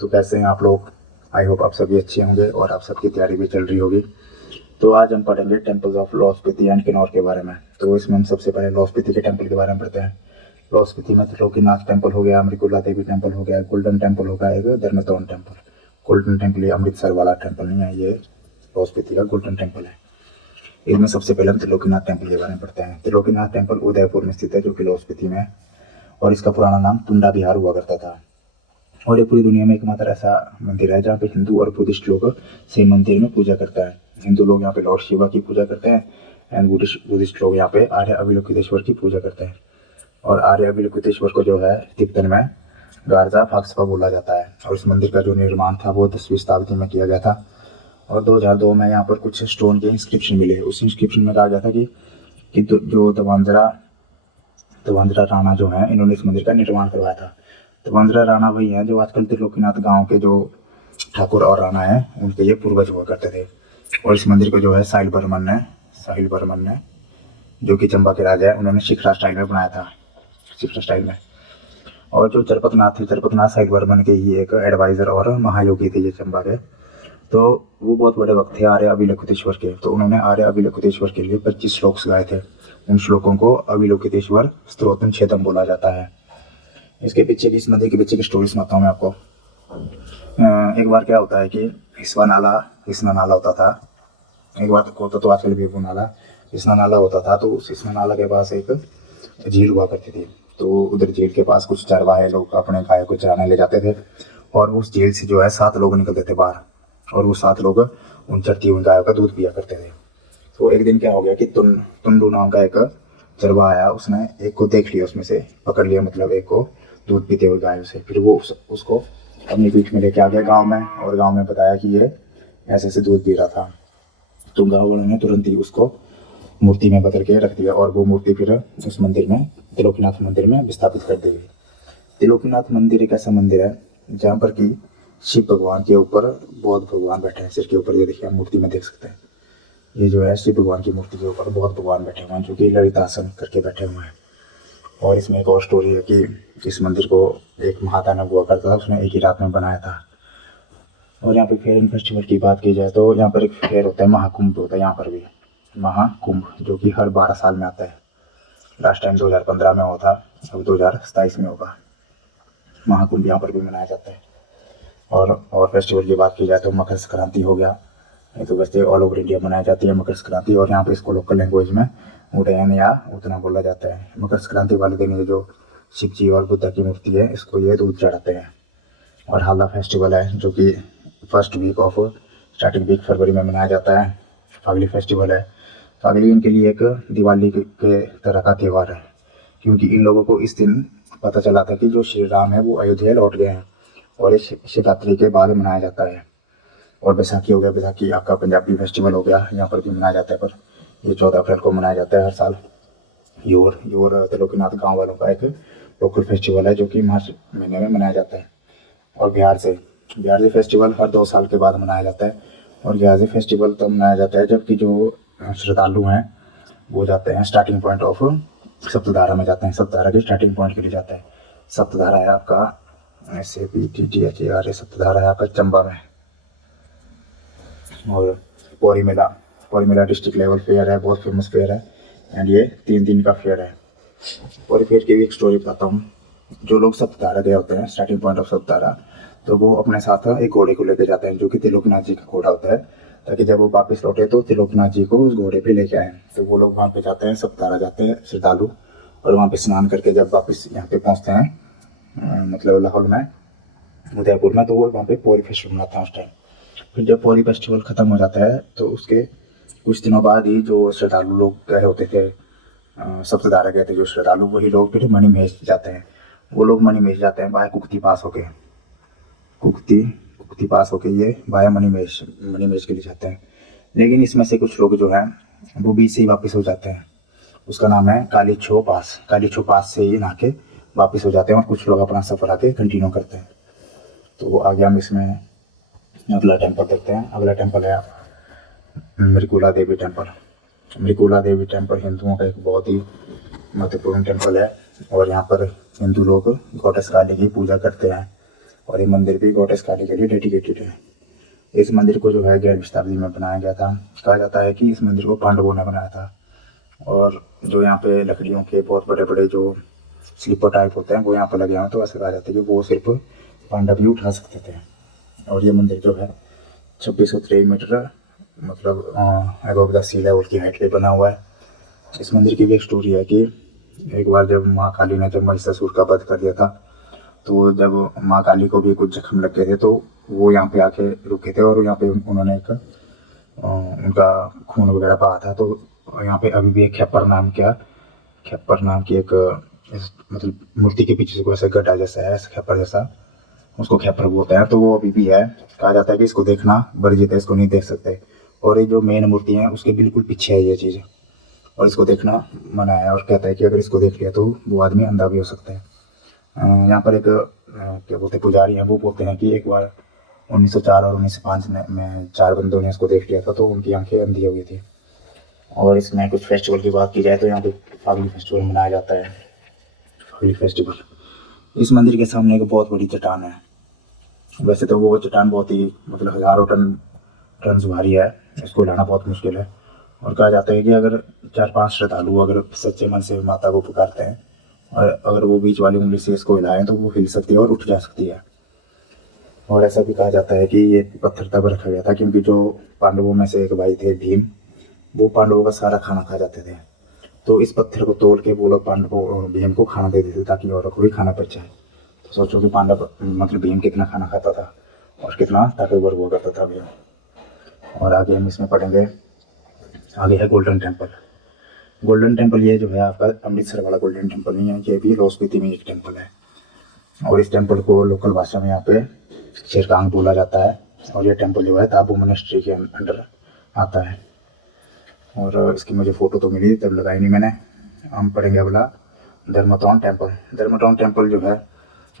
तो कैसे हैं आप लोग? आई होप आप सभी अच्छे होंगे और आप सबकी तैयारी भी चल रही होगी। तो आज हम पढ़ेंगे temples of Lahaul Spiti and Kinnaur के बारे में। तो इसमें हम सबसे पहले लाहौल स्पीति के टेम्पल के बारे में पढ़ते हैं। लाहौल स्पीति में त्रिलोकीनाथ टेम्पल हो गया, अमृकुला देवी टेम्पल हो गया, गोल्डन टेम्पल होगा, एक धर्मतोन टेम्पल। गोल्डन टेम्पल ये अमृतसर वाला टेम्पल नहीं है, ये लाहौल स्पीति का गोल्डन टेम्पल है। इसमें सबसे पहले हम त्रिलोकीनाथ टेम्पल के बारे में पढ़ते हैं। त्रिलोकीनाथ टेम्पल उदयपुर में स्थित है, जो कि लाहौल स्पीति में है, और इसका पुराना नाम टुंडा बिहार हुआ करता था। और ये पूरी दुनिया में एकमात्र ऐसा मंदिर है जहाँ पे हिंदू और बुद्धिस्ट लोग सेम मंदिर में पूजा करता है। हिंदू लोग यहाँ पे लॉर्ड शिवा की पूजा करते हैं एंड बुद्धिस्ट लोग यहाँ पे आर्य अवलोकितेश्वर की पूजा करते हैं। और आर्य अवलोकितेश्वर को जो है तिब्बत में गारजा फाक्सपा बोला जाता है। और इस मंदिर का जो निर्माण था वो 10वीं शताब्दी में किया गया था। और 2002 में यहाँ पर कुछ स्टोन के इंस्क्रिप्शन मिले। उस इंस्क्रिप्शन में कहा गया था कि जो तवांजरा राणा जो है, इन्होंने इस मंदिर का निर्माण करवाया था। तवांजरा राणा वही है जो आजकल त्रिलोकीनाथ गांव के जो ठाकुर और राणा है उनके ये पूर्वज हुआ करते थे। और इस मंदिर को जो है साहिल बर्मन ने जो कि चंबा के राजा है, उन्होंने शिखरा स्टाइल में बनाया था, शिखरा स्टाइल में। और जो चरपतनाथ साहिल बर्मन के ही एक एडवाइजर और महायोगी थे ये चंबा के। तो वो बहुत बड़े वक्त थे आर्य अविलोकितेश्वर के। तो उन्होंने आर्य अविलोकितेश्वर के लिए 25 श्लोक गाए थे। उन श्लोकों को अविलोकितेश्वर स्तोत्रम छेदम बोला जाता है। इसके पीछे की, इस मंदिर के पीछे की स्टोरी सुनाता हूँ मैं आपको। एक बार क्या होता है कि हिस्ना नाला होता था। एक बार तो होता तो आजकल भी वो नाला हिस्ना नाला होता था। तो उस हिस्ना नाला के पास एक झील हुआ करती थी। तो उधर झील के पास कुछ चरवाहे लोग अपने गाय को चराने ले जाते थे। और उस झील से जो है 7 लोग निकलते थे बाहर, और वो 7 लोग उन चरती हुई गायों का दूध पिया करते थे। तो एक दिन क्या हो गया कि टुंडू नाम का एक चरवाहा आया, उसने एक को देख लिया, उसमें से पकड़ लिया, मतलब एक को दूध पीते हुए गायों से। फिर वो उसको अपनी पीठ में लेके आ गया गांव में, और गांव में बताया कि ये ऐसे ऐसे दूध पी रहा था। तो गाँव वालों ने तुरंत ही उसको मूर्ति में बदल के रख दिया, और वो मूर्ति फिर उस मंदिर में, त्रिलोकीनाथ मंदिर में विस्थापित कर दी गई। त्रिलोकीनाथ मंदिर एक ऐसा मंदिर है जहाँ पर कि शिव भगवान के ऊपर बौद्ध भगवान बैठे हैं सिर के ऊपर। ये देखिए, मूर्ति में देख सकते हैं, ये जो है शिव भगवान की मूर्ति के ऊपर बौद्ध भगवान बैठे हुए हैं, जो कि ललितासन करके बैठे हुए हैं। और इसमें एक और स्टोरी है कि इस मंदिर को एक महादानव हुआ करता था, उसने एक ही रात में बनाया था। और यहाँ पे फेयर एंड फेस्टिवल की बात की जाए तो यहाँ पर एक फेयर होता है, महाकुंभ होता है यहाँ पर भी, महाकुंभ, जो कि हर 12 साल में आता है। लास्ट टाइम 2015 में हुआ था, अब 2027 में होगा। महाकुंभ यहाँ पर भी मनाया जाता है। और फेस्टिवल की बात की जाए तो मकर संक्रांति हो गया। ये तो वैसे ऑल ओवर इंडिया मनाई जाती है मकर संक्रांति, और यहाँ पे इसको लोकल लैंग्वेज में उदयन या उतना बोला जाता है। मकर संक्रांति वाले दिन ये जो शिव जी और बुद्धा की मूर्ति है, इसको ये दूध चढ़ाते हैं। और हालदा फेस्टिवल है जो कि first week of starting week फरवरी में मनाया जाता है। फागली फेस्टिवल है। फागली इनके लिए एक दिवाली के तरह का त्यौहार है, क्योंकि इन लोगों को इस दिन पता चला था कि जो श्री राम है वो अयोध्या लौट गए हैं, और इस शिवरात्रि के बाद मनाया जाता है। और बैसाखी हो गया, बैसाखी आपका पंजाबी फेस्टिवल हो गया, यहाँ पर भी मनाया जाता है, पर ये 14 अप्रैल को मनाया जाता है हर साल। योर त्रिलोकीनाथ गाँव वालों का एक लोकल फेस्टिवल है जो कि मार्च महीने में मनाया जाता है। और बिहार से फेस्टिवल हर 2 साल के बाद मनाया जाता है। और बिहार से फेस्टिवल तब मनाया जाता है जबकि जो श्रद्धालु हैं वो जाते हैं स्टार्टिंग पॉइंट ऑफ सप्तधारा में जाते हैं, सप्तधारा के स्टार्टिंग पॉइंट के लिए जाते हैं। सप्तधारा है आपका SAPTTHAR, सप्तधारा है आपका चंबा में। और पौरी मेला डिस्ट्रिक्ट लेवल फेयर है, बहुत फेमस फेयर है, एंड ये 3 दिन का फेयर है। पौरी फेयर की भी एक स्टोरी बताता हूँ। जो लोग सप्तधारा गए होते हैं, स्टार्टिंग पॉइंट ऑफ सप्तधारा, तो वो अपने साथ एक घोड़े को लेकर जाते हैं जो कि त्रिलोकीनाथ जी का घोड़ा होता है, ताकि जब वो वापस लौटे तो त्रिलोकीनाथ जी को उस घोड़े पे लेके आए। तो वो लोग वहाँ पे जाते हैं, सप्तधारा जाते हैं श्रद्धालु, और वहाँ पे स्नान करके जब वापस यहाँ पे पहुँचते हैं, मतलब लाहौल में, उदयपुर में, तो वो वहाँ पे पौरी फेस्टिवल मनाते हैं उस टाइम। फिर जब पौरी फेस्टिवल ख़त्म हो जाता है तो उसके कुछ दिनों बाद ही जो श्रद्धालु लोग गए होते थे, सप्तधारा गए थे जो श्रद्धालु, वही लोग फिर मणिमहेश जाते हैं। वो लोग मणिमहेश जाते हैं बाय कुक्ति पास होके, कुक्ति पास होके ये बाय मणिमहेश के लिए जाते हैं। लेकिन इसमें से कुछ लोग जो हैं वो बीच से ही वापस हो जाते हैं। उसका नाम है कालीछो पास से ही नहा के वापस हो जाते हैं, और कुछ लोग अपना सफ़र आके कंटिन्यू करते हैं। तो आगे हम इसमें अगला टेम्पल देखते हैं। अगला टेम्पल है मृकुला देवी टेम्पल। मृकुला देवी टेम्पल हिंदुओं का एक बहुत ही महत्वपूर्ण टेम्पल है, और यहाँ पर हिंदू लोग गॉडेस काली की पूजा करते हैं। और ये मंदिर भी गॉडेस काली के लिए डेडिकेटेड है। इस मंदिर को जो है 11वीं शताब्दी में बनाया गया था। कहा जाता है कि इस मंदिर को पांडवों ने बनाया था। और जो यहाँ पे लकड़ियों के बहुत बड़े बड़े जो स्लीपर टाइप होते हैं वो यहाँ पर लगे हैं, तो ऐसा कहा जाता है कि वो सिर्फ पांडव ही उठा सकते थे। और ये मंदिर जो है 2603 मीटर मतलब अबव द सी लेवल की हाइट पे बना हुआ है। इस मंदिर की भी एक स्टोरी है कि एक बार जब माँ काली ने जब महिषासुर का वध कर दिया था, तो जब माँ काली को भी कुछ जख्म लग गए थे तो वो यहाँ पे आके रुके थे और यहाँ पे उन्होंने एक उनका खून वगैरह बहा था। तो यहाँ पे अभी भी एक खेपर नाम की एक मतलब मूर्ति के पीछे से कोई ऐसा गड्ढा जैसा है, ऐसा खेपर जैसा, उसको खेपर बोलते हैं। तो वो अभी भी है। कहा जाता है कि इसको देखना वर्जित है, इसको नहीं देख सकते। और ये जो मेन मूर्ति है उसके बिल्कुल पीछे है ये चीज़, और इसको देखना मना है। और कहता है कि अगर इसको देख लिया तो वो आदमी अंधा भी हो सकता है। यहाँ पर एक क्या बोलते पुजारी हैं, वो बोलते हैं कि एक बार 1904 और 1905 में 4 बंदों ने इसको देख लिया था तो उनकी आंखें अंधी हो गई थी। और इसमें कुछ फेस्टिवल की बात की जाए तो यहाँ पे फागली फेस्टिवल मनाया जाता है। फागली फेस्टिवल। इस मंदिर के सामने एक बहुत बड़ी चट्टान है। वैसे तो वो चट्टान बहुत ही मतलब हज़ारों टन भारी है, इसको लाना बहुत मुश्किल है। और कहा जाता है कि अगर 4-5 श्रद्धालु अगर सच्चे मन से माता को पुकारते हैं और अगर वो बीच वाली उंगली से इसको हिलाएं तो वो हिल सकती है और उठ जा सकती है। और ऐसा भी कहा जाता है कि ये पत्थर तब रखा गया था क्योंकि जो पांडवों में से एक भाई थे भीम, वो पांडवों का सारा खाना खा जाते थे। तो इस पत्थर को तोड़ के वो लोग पांडवों और भीम को खाना दे देते ताकि औरों को भी खाना पच जाए। तो सोचो कि पांडव मतलब भीम कितना खाना खाता था और कितना ताकतवर हुआ करता था भीम। और आगे हम इसमें पढ़ेंगे। आगे है गोल्डन टेम्पल। गोल्डन टेम्पल ये जो है आपका अमृतसर वाला गोल्डन टेम्पल नहीं है, ये भी लाहौल में एक टेम्पल है। और इस टेम्पल को लोकल भाषा में यहाँ पे शेरकांग बोला जाता है। और ये टेम्पल जो है ताबू मोनेस्ट्री के अंडर आता है। और इसकी मुझे फ़ोटो तो मिली तब लगाई नहीं मैंने। हम पढ़ेंगे अगला धर्मटॉन टेम्पल। धर्मटॉन टेम्पल जो है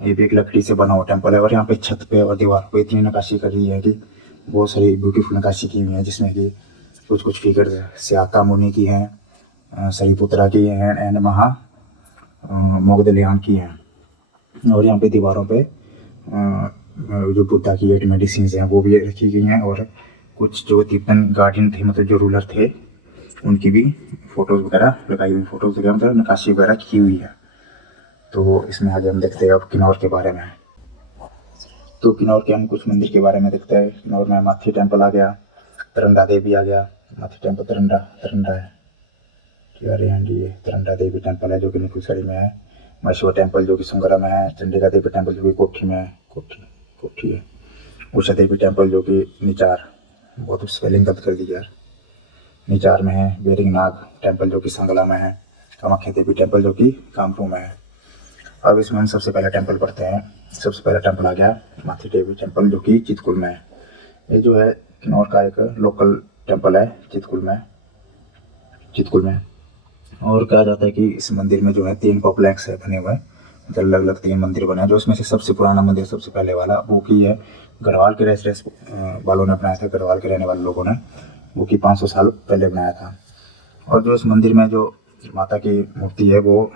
ये भी एक लकड़ी से बना हुआ टेम्पल है। और यहाँ पे छत पे और दीवार पे इतनी नक्काशी कर रही है कि बहुत सारी ब्यूटीफुल नक्काशी की हुई है, जिसमें कि कुछ फिगर स्याका मुनि की हैं, सरीपुत्रा की हैं एंड मोगदलियान की हैं। और यहाँ पे दीवारों पे जो बुद्धा की 8 मेडिसिन हैं वो भी रखी गई हैं। और कुछ जो तिब्बतन गार्डियन थे मतलब जो रूलर थे उनकी भी फ़ोटोज़ वगैरह लगाई हुई, फ़ोटोज़ वगैरह मतलब नक्काशी वगैरह की हुई है। तो इसमें आगे हम देखते हैं अब किन्नौर के बारे में। तो किन्नौर के हम कुछ मंदिर के बारे में देखते हैं। किन्नौर में माथी टेम्पल आ गया, तरंडा देवी आ गया। माथी टेम्पल तरंडा है ये तरंडा देवी टेम्पल है जो कि निकुलसरी में है। महेश्वर टेम्पल जो कि सुंगरा में है। चंडिका देवी टेम्पल जो कि कोठी में है, कोठी है। उषा देवी टेम्पल जो कि निचार, बहुत स्पेलिंग गलत कर दी यार, निचार में है। बेरिंगनाग टेम्पल जो कि संगला में है। कामाख्या देवी टेम्पल जो कि कामरू में है। अब इसमें हम सबसे पहला टेम्पल पढ़ते हैं। सबसे पहला टेम्पल आ गया माथी देवी टेम्पल जो कि चितकुल में है। ये जो है किन्नौर का एक लोकल टेम्पल है चितकुल में। और कहा जाता है कि इस मंदिर में जो है 3 कॉम्प्लेक्स है बने हुए हैं, मतलब अलग अलग 3 मंदिर बने हैं। जो इसमें से सबसे पुराना मंदिर सबसे पहले वाला वो की है गढ़वाल के रेसिडेंस वालों ने बनाया था, गढ़वाल के रहने वाले लोगों ने, वो कि 500 साल पहले बनाया था। और जो इस मंदिर में जो माता की मूर्ति है वो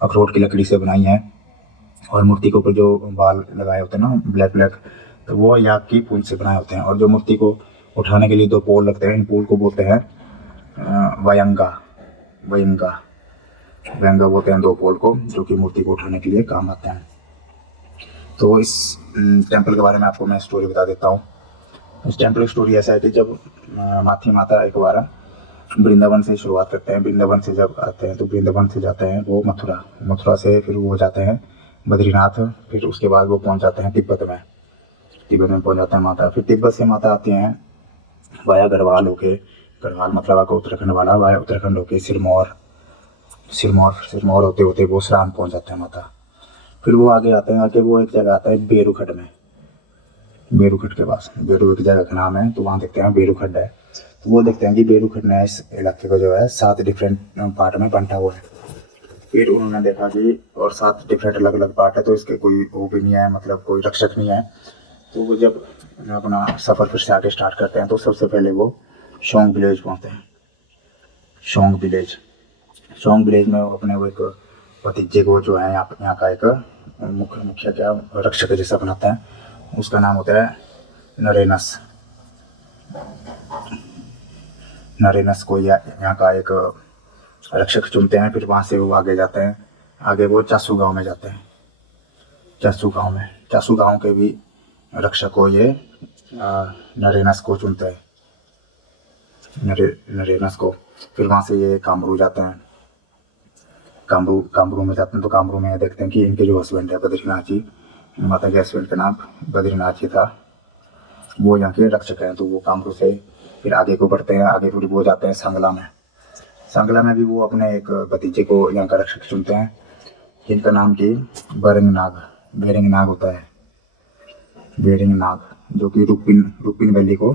अखरोट की लकड़ी से बनाई है। और मूर्ति के ऊपर जो बाल लगाए होते हैं ना ब्लैक, तो वो याक की पूंछ से बनाए होते हैं। और जो मूर्ति को उठाने के लिए 2 पोल लगते हैं, इन पोल को बोलते हैं वयंगा बोलते हैं 2 पोल को, जो कि मूर्ति को उठाने के लिए काम आते हैं। तो इस टेम्पल के बारे में आपको मैं स्टोरी बता देता हूँ। इस टेम्पल की स्टोरी ऐसा है कि जब माथी माता एक बार वृंदावन से शुरुआत करते हैं। वृंदावन से जब आते हैं तो वृंदावन से जाते हैं वो मथुरा से फिर वो जाते हैं बद्रीनाथ, फिर उसके बाद वो पहुँच जाते हैं तिब्बत में पहुँच जाते हैं माता। फिर तिब्बत से माता आती हैं वाया गढ़वाल होके, गढ़वाल मतलब आपका उत्तराखंड वाला, वाया उत्तराखंड होके सिरमौर होते होते वो सरान पहुँच जाते हैं माता। फिर वो आगे आते हैं, आके वो एक जगह आता है बेरूखड्ड में, बेरूखड्ड के पास, बेरू एक जगह का नाम है, तो वहाँ देखते हैं बेरूखड्ड है। तो वो देखते हैं कि बेरूखड्ड ने इस इलाके को जो है 7 डिफरेंट पार्ट में बांटा हुआ है। फिर उन्होंने देखा कि और 7 डिफरेंट अलग अलग पार्ट है तो इसके कोई वो भी नहीं है, मतलब कोई रक्षक नहीं है। तो वो जब अपना सफ़र फिर से आगे स्टार्ट करते हैं तो सबसे पहले वो शोंग विलेज पहुँचते हैं। शोंग विलेज में वो अपने वो एक भतीजे को जो है यहाँ का एक मुख्य क्या रक्षक जैसा बनाता है, उसका नाम होता है नरेनस। नरेनस को यहाँ का एक रक्षक चुनते हैं। फिर वहाँ से वो आगे जाते हैं, आगे वो चासू गांव में जाते हैं। चासू गांव के भी रक्षक को ये नरेनस को चुनते हैं, नरेनस को। फिर वहाँ से ये कामरू जाते हैं। कामरू में जाते हैं तो कामरू में देखते हैं कि इनके जो हस्बैंड है बद्रीनाथ जी, माता के हस्बैंड का नाम बद्रीनाथ जी था, वो यहाँ के रक्षक हैं। तो वो कामरू से फिर आगे को बढ़ते हैं, आगे फिर वो जाते हैं सांगला में। सांगला में भी वो अपने एक भतीजे को यहाँ का रक्षक चुनते हैं, जिनका नाम की बेरिंग नाग होता है। बेरिंग नाग जो कि रुपिन वैली को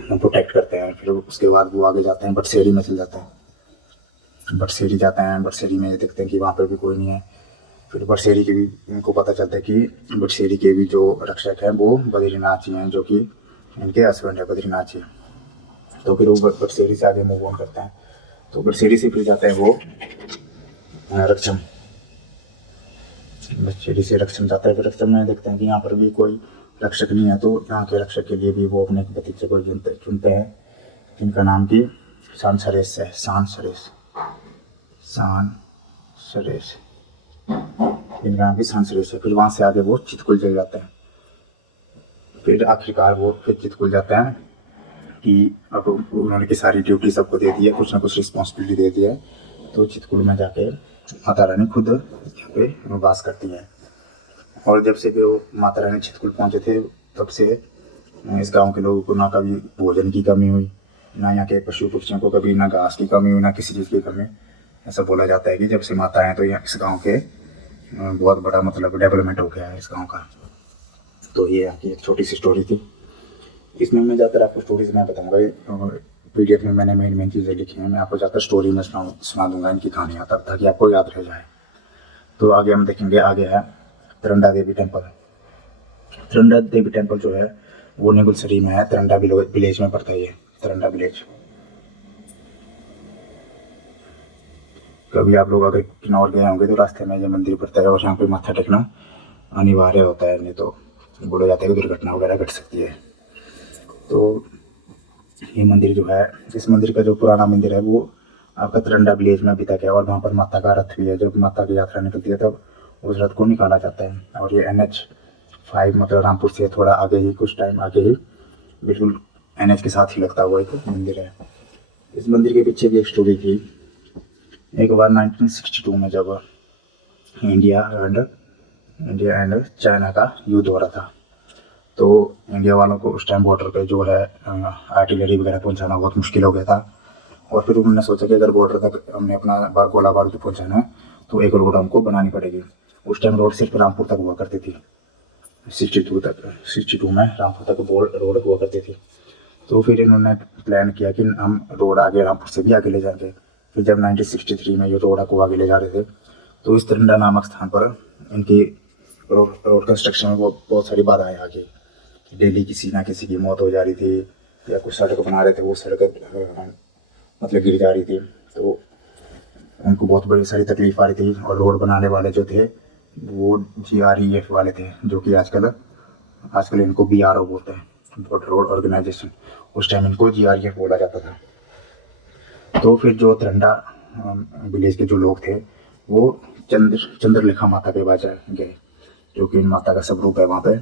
प्रोटेक्ट करते हैं। फिर उसके बाद वो आगे जाते हैं, बटसेरी में चले जाते हैं। बटसेरी जाते हैं, बटसेरी में देखते हैं कि वहाँ पर भी कोई नहीं है। फिर बटसेरी के भी उनको पता चलता है कि बटसेरी के भी जो रक्षक हैं वो बद्रीनाथ जी हैं, जो कि इनके हस्बैंड है बद्रीनाथ जी। तो फिर वो बटसेरी से आगे मूव ऑन करते हैं। तो बटसेरी से फिर जाते हैं वो रक्षम। बटसेरी से रक्षम जाता है। फिर रक्षम में देखते हैं कि यहाँ पर भी कोई रक्षक नहीं है। तो यहाँ के रक्षक के लिए भी वो अपने भतीजे को चुनते हैं, जिनका नाम की सांसरेस है। जिनका नाम की सांसरेस है। फिर वहाँ से आगे वो चितकुल चले जाते हैं। फिर आखिरकार वो फिर चितकुल जाते हैं कि अब उन्होंने की सारी ड्यूटी सबको दे दी है, कुछ ना कुछ रिस्पॉन्सिबिलिटी दे दी है। तो चितकुल में जाके माता रानी खुद यहाँ पे वास करती है। और जब से भी वो माता रानी चितकुल पहुँचे थे, तब से इस गांव के लोगों को ना कभी भोजन की कमी हुई, ना यहाँ के पशु पक्षियों को कभी ना घास की कमी हुई, ना किसी चीज़ की कमी। ऐसा बोला जाता है कि जब से माता आए तो यहाँ इस गांव के बहुत बड़ा मतलब डेवलपमेंट हो गया है इस गांव का। तो ये यहाँ की एक छोटी सी स्टोरी थी। इसमें मैं ज़्यादातर आपको स्टोरीज में बताऊँगा। PDF में मैंने मेन चीज़ें लिखी हैं, मैं आपको ज़्यादातर स्टोरी में सुना दूंगा इनकी कहानियाँ, तब ताकि आपको याद रह जाए। तो आगे हम देखेंगे, आगे है तरंडा देवी टेम्पल। तरंडा देवी टेम्पल जो है वो नेगुलसरी में है, तरंडा विलेज में पड़ता है ये तरंडा विलेज। कभी आप लोग अगर किन्नौर गए होंगे तो रास्ते में ये मंदिर पड़ता है और यहाँ पे माथा टेकना अनिवार्य होता है, नहीं तो बोला जाता है कि दुर्घटना वगैरह घट सकती है। तो ये मंदिर जो है, इस मंदिर का जो पुराना मंदिर है वो आपका तरंडा विलेज में अभी तक है। और वहाँ पर माता का रथ भी है। जब माता की यात्रा निकलती है तब उस रथ को निकाला जाता है। और ये NH5 मतलब रामपुर से थोड़ा आगे ही, कुछ टाइम आगे ही, बिल्कुल NH के साथ ही लगता हुआ एक मंदिर है। इस मंदिर के पीछे भी एक स्टोरी थी। एक बार 1962 में जब इंडिया एंड चाइना का युद्ध हो रहा था, तो इंडिया वालों को उस टाइम बॉर्डर पे जो है आर्टिलरी वगैरह पहुंचाना बहुत मुश्किल हो गया था। और फिर उन्होंने सोचा कि अगर बॉर्डर तक हमने अपना गोला बारूद पहुंचाना है तो एक रोड हमको बनानी पड़ेगी। उस टाइम रोड सिर्फ रामपुर तक हुआ करती थी, 62 में रामपुर तक रोड हुआ करती थी। तो फिर इन्होंने प्लान किया कि हम रोड आगे रामपुर से भी आगे ले जाएंगे। फिर जब 1963 में ये रोड को आगे ले जा रहे थे, तो इस तरंडा नामक स्थान पर इनकी रोड कंस्ट्रक्शन में बहुत सारी बाधाएं आ गई। डेली किसी ना किसी की मौत हो जा रही थी, या कुछ सड़क बना रहे थे वो सड़क मतलब गिर जा रही थी। तो उनको बहुत बड़ी सारी तकलीफ आ रही थी। और रोड बनाने वाले जो थे वो GREF वाले थे, जो कि आजकल इनको BRO बोलते हैं, रोड ऑर्गेनाइजेशन। उस टाइम इनको GREF बोला जाता था। तो फिर जो तरंडा विलेज के जो लोग थे वो चंद्रलेखा माता के पास गए, जो कि माता का स्वरूप है वहाँ पे।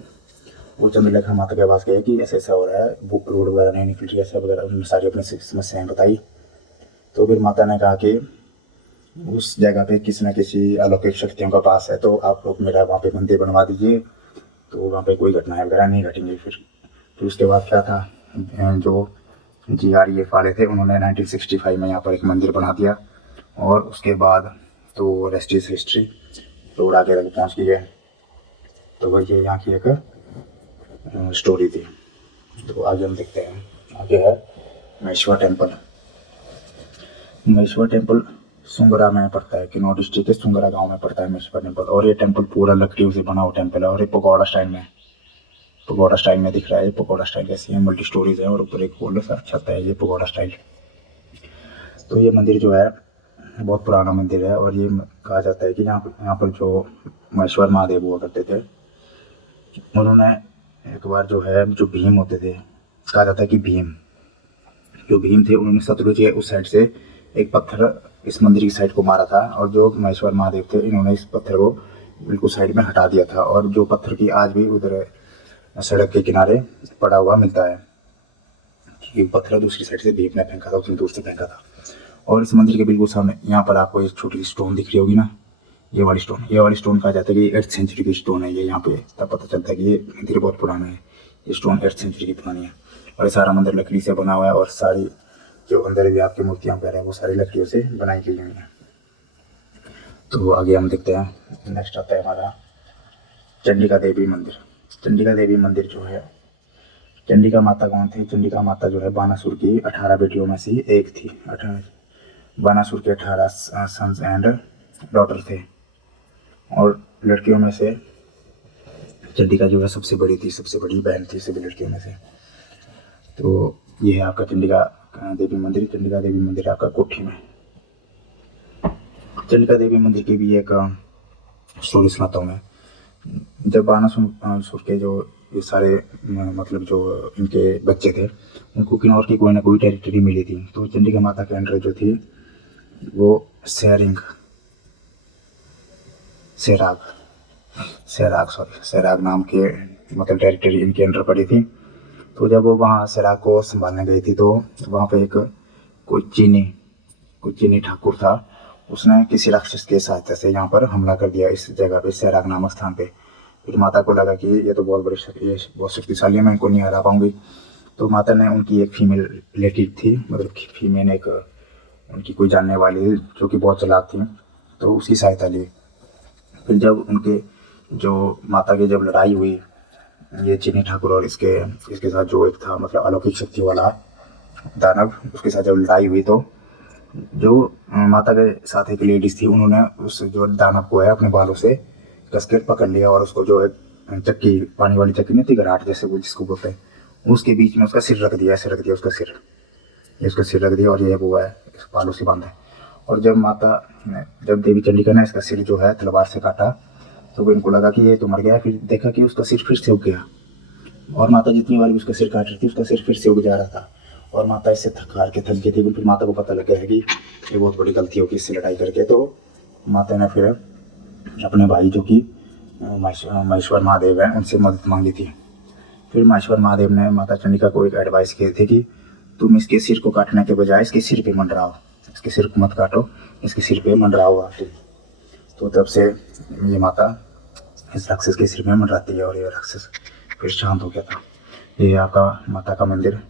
वो चंद्रलेखा माता के पास गए कि ऐसा हो रहा है, रोड वगैरह नहीं निकल रही, ऐसा वगैरह। उन्होंने सारी अपनी समस्याएं बताई। तो फिर माता ने कहा कि उस जगह पे किसी न किसी अलौकिक शक्तियों का पास है, तो आप लोग मेरा वहाँ पे मंदिर बनवा दीजिए, तो वहाँ पे कोई घटनाएं वगैरह नहीं घटेंगी। फिर उसके बाद क्या था, जो GREF वाले थे उन्होंने 1965 में यहाँ पर एक मंदिर बना दिया। और उसके बाद तो रेस्ट इज हिस्ट्री, रोड आगे तक पहुँच गई है। तो वही यहाँ की एक स्टोरी थी। तो आगे हम देखते हैं, आगे है महेश्वर टेम्पल। महेश्वर टेम्पल सुंगरा में पड़ता है, किन्नौर डिस्ट्रिक्ट के सुंगरा गांव में पड़ता है महेश्वर टेम्पल। और ये टेम्पल पूरा लकड़ियों से बना हुआ टेम्पल है। और ये पगोड़ा स्टाइल में दिख रहा है। ये पगोड़ा स्टाइल कैसी है, मल्टी स्टोरीज है और ऊपर एक गोल सा छत है, ये पगोड़ा स्टाइल। तो ये मंदिर जो है बहुत पुराना मंदिर है। और ये कहा जाता है कि यहाँ पर जो महेश्वर महादेव हुआ करते थे, उन्होंने एक बार जो है जो भीम होते थे, कहा जाता है कि जो भीम थे उन्होंने सतलुज के उस साइड से एक पत्थर इस मंदिर की साइड को मारा था, और जो महेश्वर महादेव थे इन्होंने इस पत्थर को बिल्कुल साइड में हटा दिया था। और जो पत्थर की आज भी उधर सड़क के किनारे पड़ा हुआ मिलता है कि पत्थर दूसरी साइड से भीम ने फेंका था, उसने दूर से फेंका था। और इस मंदिर के बिल्कुल सामने यहाँ पर आपको एक छोटी सी स्टोन दिख रही होगी ना, ये वाली स्टोन कहा जाता है कि 8th सेंचुरी की स्टोन है ये। यहाँ पे तब पता चलता है कि ये मंदिर बहुत पुराना है, ये स्टोन 8th सेंचुरी की पुरानी है। और ये सारा मंदिर लकड़ी से बना हुआ है, और सारी जो अंदर भी आपकी मूर्तियाँ वगैरह है वो सारी लकड़ियों से बनाई गई हुई हैं। तो आगे हम देखते हैं, नेक्स्ट आता है हमारा चंडिका देवी मंदिर। चंडिका देवी मंदिर जो है, चंडिका माता कौन थी? चंडिका माता जो है बानासुर की 18 बेटियों में से एक थी। बानासुर के 18 सन्स एंड डॉटर थे, और लड़कियों में से चंडिका जो है सबसे बड़ी थी, सबसे बड़ी बहन थी सभी लड़कियों में से। तो ये है आपका चंडिका देवी मंदिर। चंडिका देवी मंदिर आपका कोठी में। चंडिका देवी मंदिर की भी एक स्टोरी सुनाता हूँ मैं। जब बानासुर के जो ये सारे मतलब जो इनके बच्चे थे, उनको किन्नौर की कोई ना कोई टेरिटरी मिली थी। तो चंडिका माता के अंडर जो थी वो सैराग नाम के मतलब टेरिटरी इनके अंडर पड़ी थी। तो जब वो वहाँ सैराग को संभालने गई थी, तो वहाँ पे एक कोई चीनी ठाकुर था, उसने किसी राक्षस के सहायता से यहाँ पर हमला कर दिया इस जगह पे, सैराग नामक स्थान पे। फिर माता को लगा कि ये तो बहुत शक्तिशाली है, मैं इनको नहीं हरा पाऊंगी। तो माता ने उनकी एक फीमेल रिलेटिव थी, मतलब फीमेल एक उनकी कोई जानने वाली जो कि बहुत चालाक थी, तो उसकी सहायता ली। फिर जब उनके जो माता की जब लड़ाई हुई, ये चीनी ठाकुर और इसके साथ जो एक था मतलब अलौकिक शक्ति वाला दानव, उसके साथ जब लड़ाई हुई, तो जो माता के साथ एक लेडीज थी, उन्होंने उस जो दानव को है अपने बालों से कसके पकड़ लिया, और उसको जो एक चक्की, पानी वाली चक्की नहीं थी, घराट जैसे वो जिसको बोलते हैं, उसके बीच में उसका सिर रख दिया, ऐसे रख दिया उसका सिर रख दिया, और ये वो है इस बालों से बांधा है। और जब देवी चंडिका ने इसका सिर जो है तलवार से काटा, तो इनको लगा कि ये तो मर गया। फिर देखा कि उसका सिर फिर से उग गया, और माता जितनी बार भी उसका सिर काट रही थी, उसका सिर फिर से उग जा रहा था। और माता इससे थक गई थी। फिर माता को पता लग गया है कि ये बहुत बड़ी गलती होगी इससे लड़ाई करके। तो माता ने फिर अपने भाई जो कि महेश्वर महादेव हैं, उनसे मदद मांगी थी। फिर महेश्वर महादेव ने माता चंडिका को एक एडवाइस किए थे कि तुम इसके सिर को काटने के बजाय इसके सिर पे मंडराओ, इसके सिर को मत काटो, इसके सिर पे मंडराओ आप। तो तब से ये माता इस राक्षस के सिर में मंडराती है, और ये राक्षस फिर शांत हो गया था। ये आपका माता का मंदिर।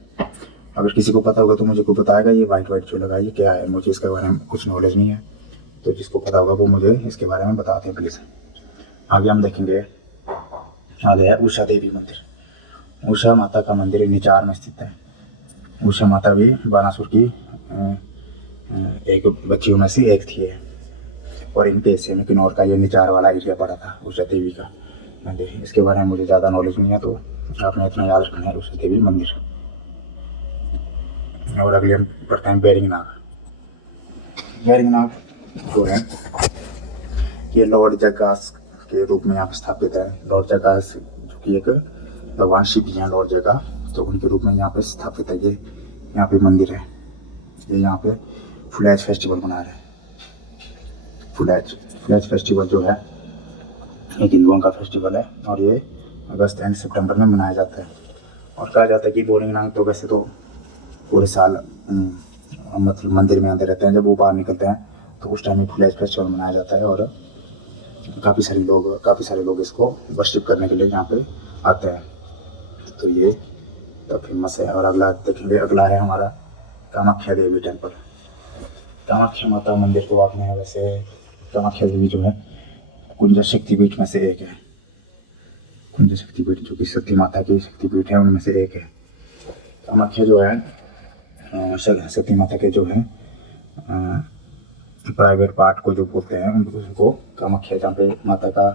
अगर किसी को पता होगा तो मुझे को बताएगा। ये वाइट जो लगा ये क्या है, मुझे इसके बारे में कुछ नॉलेज नहीं है, तो जिसको पता होगा वो मुझे इसके बारे में बताते हैं प्लीज़। आगे हम देखेंगे, आगे है उषा देवी मंदिर। उषा माता का मंदिर निचार में स्थित है। उषा माता भी बानासुर की एक बच्चियों में से एक थी, और इनके हिस्से में किन्नौर का ये निचार वाला एरिया पड़ा था उषा देवी का मंदिर। इसके बारे में मुझे ज़्यादा नॉलेज नहीं है, तो आपने इतना याद रखना है, उषा देवी मंदिर। और अगले हम पढ़ते हैं बेरिंगनाग जो है ये लॉर्ड जगास के रूप में यहाँ पर स्थापित है। लॉर्ड जगास जो कि एक भगवान शिव जी हैं, लॉर्ड जगा, तो उनके रूप में यहाँ पे स्थापित है। ये यहाँ पे मंदिर है। ये यहाँ पे फुलेज फेस्टिवल मना रहे हैं। फुलेज फेस्टिवल जो है एक हिंदुओं का फेस्टिवल है, और ये अगस्त एंड सितंबर में मनाया जाता है। और कहा जाता है कि बोरिंगनाग तो वैसे तो पूरे साल मतलब मंदिर में आते रहते हैं। जब वो बाहर निकलते हैं तो उस टाइम में फुलेज फेस्टिवल मनाया जाता है, और काफ़ी सारे लोग इसको वर्शिप करने के लिए यहाँ पे आते हैं। तो ये तो फेमस है। और अगला देखेंगे, अगला है हमारा कामाख्या देवी टेम्पल। कामाख्या माता मंदिर तो आपने वैसे, कामाख्या देवी जो है कुंज शक्तिपीठ में से एक है। कुंज शक्तिपीठ जो कि सती माता की शक्तिपीठ है उनमें से एक है। कामाख्या जो है सती माता के जो है प्राइवेट पार्ट को जो बोलते हैं उनको कामाख्या, जहाँ पे माता का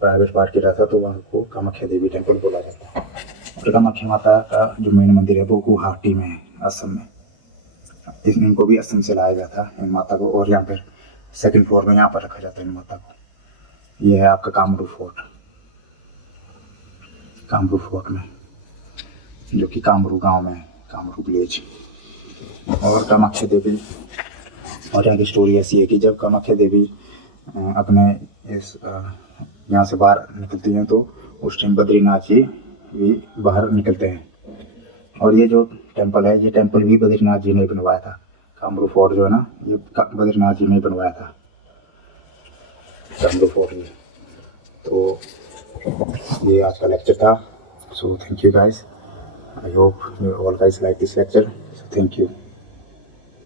प्राइवेट पार्ट गिरा था तो वहाँ को कामाख्या देवी टेम्पल बोला जाता है। और कामाख्या माता का जो मेन मंदिर है वो गुवाहाटी में है, असम में। इनको भी असम से लाया गया था इन माता को, और यहाँ पर सेकंड फ्लोर में यहाँ पर रखा जाता है इन माता को। ये है आपका कामरू फोर्ट, कामरू फोर्ट में, जो कि कामरू गांव में है, कामरू विलेज। और कामाख्या देवी, और यहाँ की स्टोरी ऐसी है कि जब कामाख्या देवी अपने इस यहाँ से बाहर निकलती हैं तो उस टाइम बद्रीनाथ जी भी बाहर निकलते हैं। और ये जो टेंपल है, ये टेंपल भी बद्रीनाथ जी ने बनवाया था। कामरू फोर्ट जो है ना, ये बद्रीनाथ जी ने बनवाया था, कामरू फोर्ट ये। तो ये आज का लेक्चर था। So thank you guys, I hope you all guys like this lecture, so thank you.